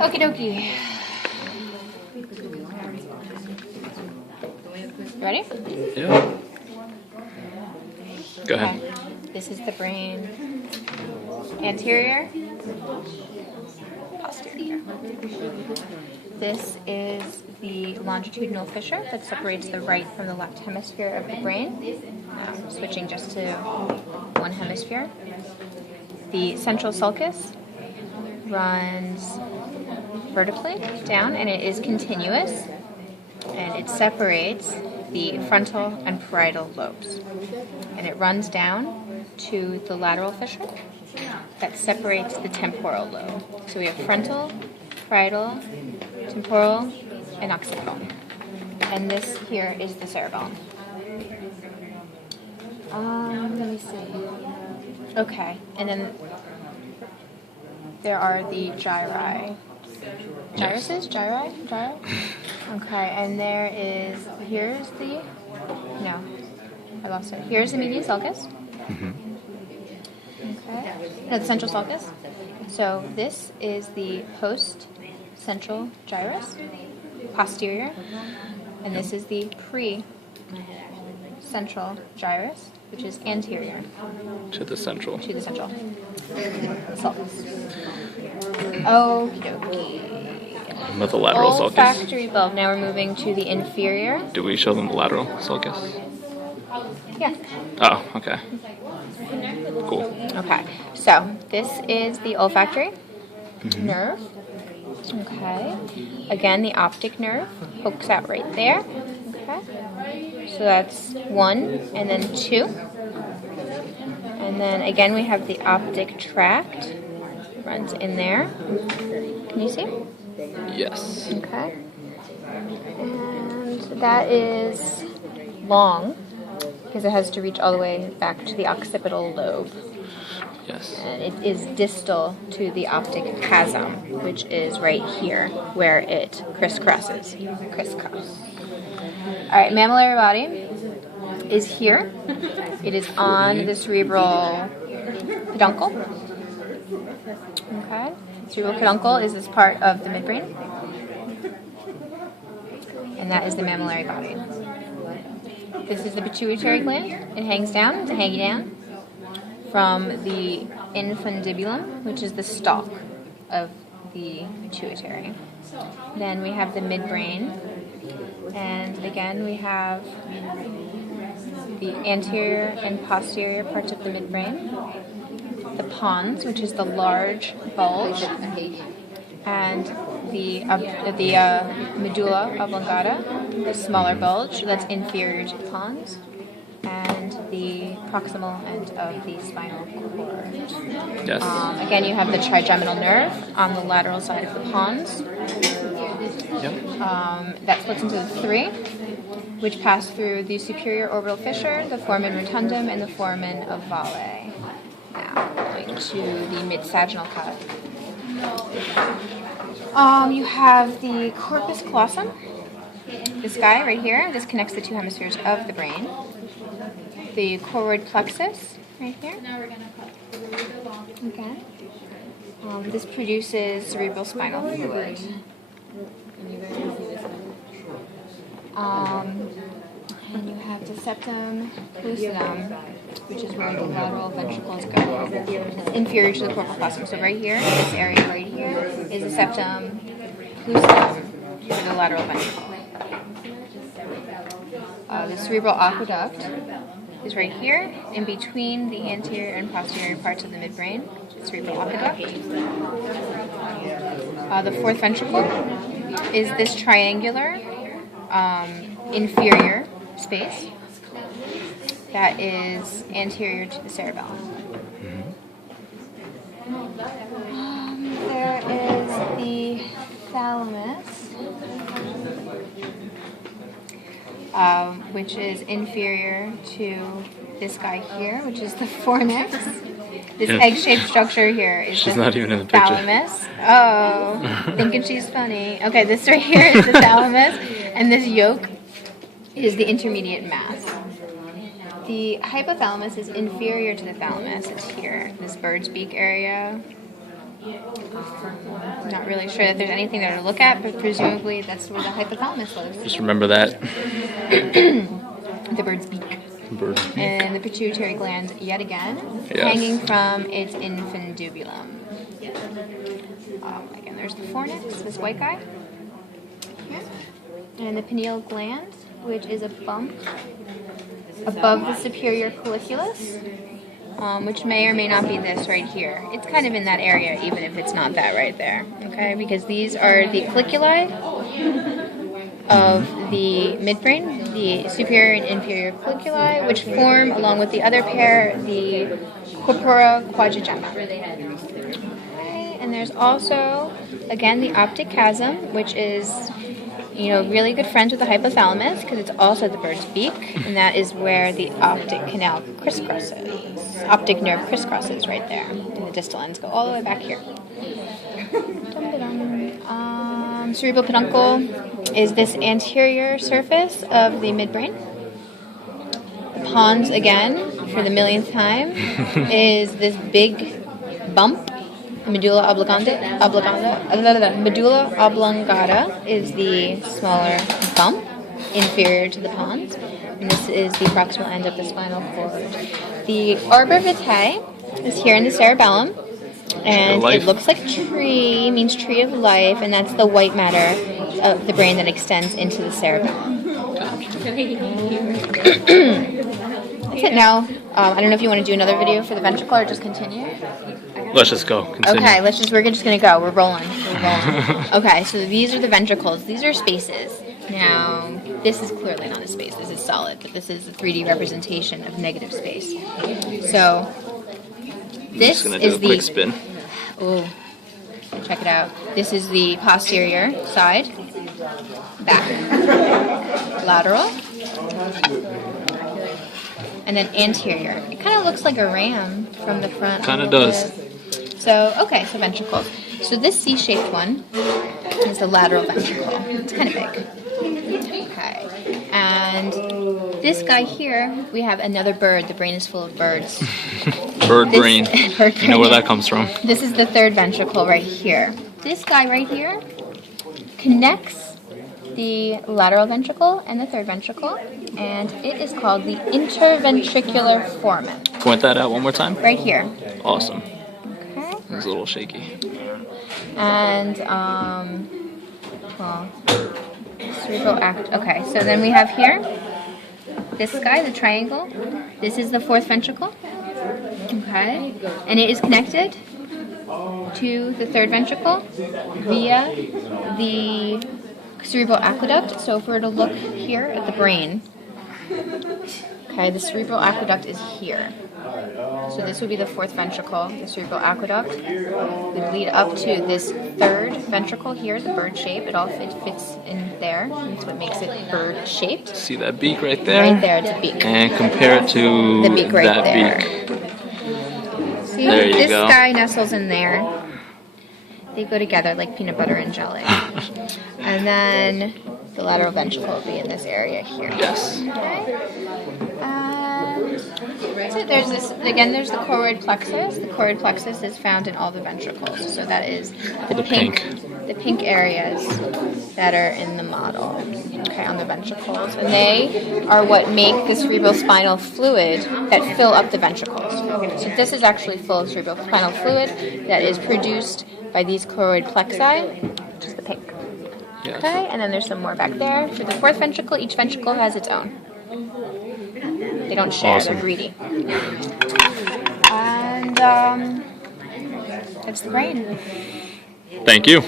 Okie dokie. You ready? Yeah. Go ahead. Okay. This is the brain. Anterior, posterior. This is the longitudinal fissure that separates the right from the left hemisphere of the brain. Switching just to one hemisphere. The central sulcus runs vertically down, and it is continuous, and it separates the frontal and parietal lobes, and it runs down to the lateral fissure that separates the temporal lobe. So we have frontal, parietal, temporal, and occipital, and this here is the cerebellum. Let me see. Okay, and then there are the gyri. Gyruses? Gyri? Okay, and here's the, no, I lost it. Here's the median sulcus. Okay, no, the central sulcus. So this is the post-central gyrus, posterior, and this is the pre-central gyrus, which is anterior. To the central. Sulcus. Okie dokie. With the lateral sulcus. Olfactory bulb. Now we're moving to the inferior. Do we show them the lateral sulcus? Yeah. Oh, okay. Cool. Okay. So this is the olfactory nerve. Okay. Again, the optic nerve pokes out right there. Okay. So that's 1 and then 2. And then again we have the optic tract. Runs in there. Can you see? Yes. Okay. And that is long because it has to reach all the way back to the occipital lobe. Yes. And it is distal to the optic chasm, which is right here where it crisscrosses. All right, mammillary body is here. It is on the cerebral peduncle. Okay. Cerebral peduncle is this part of the midbrain. And that is the mammillary body. This is the pituitary gland. It hangs down, it's hanging down from the infundibulum, which is the stalk of the pituitary. Then we have the midbrain. And again, we have the anterior and posterior parts of the midbrain. The pons, which is the large bulge, and the medulla oblongata, the smaller bulge that's inferior to the pons, and the proximal end of the spinal cord. Yes. Again, you have the trigeminal nerve on the lateral side of the pons. Yep. That splits into 3, which pass through the superior orbital fissure, the foramen rotundum, and the foramen ovale. Now, going to the mid-sagittal cut. You have the corpus callosum. This guy right here. This connects the 2 hemispheres of the brain. The choroid plexus right here. Okay. This produces cerebral spinal fluid. And you have the septum lucidum, which is where the lateral ventricles go. It's inferior to the corpus callosum. So right here, this area right here, is the septum lucidum for the lateral ventricle. The cerebral aqueduct is right here, in between the anterior and posterior parts of the midbrain. Cerebral aqueduct. The 4th ventricle is this triangular inferior space that is anterior to the cerebellum. There is the thalamus, which is inferior to this guy here, which is the fornix. This egg-shaped structure here is She's the not even in the picture. thalamus. Oh, thinking she's funny. Okay, this right here is the thalamus, and this yolk is the intermediate mass. The hypothalamus is inferior to the thalamus. It's here, this bird's beak area. I'm not really sure that there's anything there to look at, but presumably that's where the hypothalamus lives. Just remember that. The bird's beak. Bird's beak. And the pituitary gland, yet again, Yes. hanging from its infundibulum. Again, there's the fornix, this white guy. Here. And the pineal gland, which is a bump above the superior colliculus, which may or may not be this right here. It's kind of in that area, even if it's not that right there, okay? Because these are the colliculi of the midbrain, the superior and inferior colliculi, which form, along with the other pair, the corpora quadrigemma. Okay, and there's also, again, the optic chasm, which is, really good friends with the hypothalamus because it's also the bird's beak, and that is where the optic canal crisscrosses. Optic nerve crisscrosses right there, and the distal ends go all the way back here. Cerebral peduncle is this anterior surface of the midbrain. The pons, again, for the millionth time, is this big bump. Medulla oblongata is the smaller bump inferior to the pons, and this is the proximal end of the spinal cord. The arbor vitae is here in the cerebellum, and it looks like tree, means tree of life, and that's the white matter of the brain that extends into the cerebellum. That's it now. I don't know if you want to do another video for the ventricle or just continue. Let's just go. Continue. Okay, we're just gonna go. We're rolling. Okay, so these are the ventricles. These are spaces. Now, this is clearly not a space. This is solid, but this is a 3D representation of negative space. So, this I'm just gonna is do a quick spin. Oh, check it out. This is the posterior side, back, lateral, and then anterior. It kind of looks like a ram from the front. Kind of does. So, okay, so ventricles. So this C-shaped one is the lateral ventricle. It's kind of big. Okay. And this guy here, we have another bird. The brain is full of birds. Bird brain. Bird You know where that comes from. This is the third ventricle right here. This guy right here connects the lateral ventricle and the third ventricle, and it is called the interventricular foramen. Point that out one more time. Right here. Awesome. Okay. It's a little shaky. And, cerebral act. Okay, so then we have here this guy, the triangle. This is the fourth ventricle. Okay. And it is connected to the third ventricle via the cerebral aqueduct. So if we were to look here at the brain, okay, the cerebral aqueduct is here. So this would be the fourth ventricle, the cerebral aqueduct. Would lead up to this third ventricle here, the bird shape. It all fits in there. That's what makes it bird shaped. See that beak right there? Right there, it's a beak. And compare it to The beak right that there. beak. See, There you this go. guy nestles in there. They go together like peanut butter and jelly. And then the lateral ventricle will be in this area here. Yes. Okay. So there's this, again, there's the choroid plexus. The choroid plexus is found in all the ventricles. So that is the pink areas that are in the model, okay, on the ventricles. And they are what make the cerebral spinal fluid that fill up the ventricles. Okay, so this is actually full of cerebral spinal fluid that is produced by these choroid plexi, which is the pink. Yes. Okay, and then there's some more back there. For the fourth ventricle, each ventricle has its own. They don't share, Awesome. They're greedy. And that's the brain. Thank you.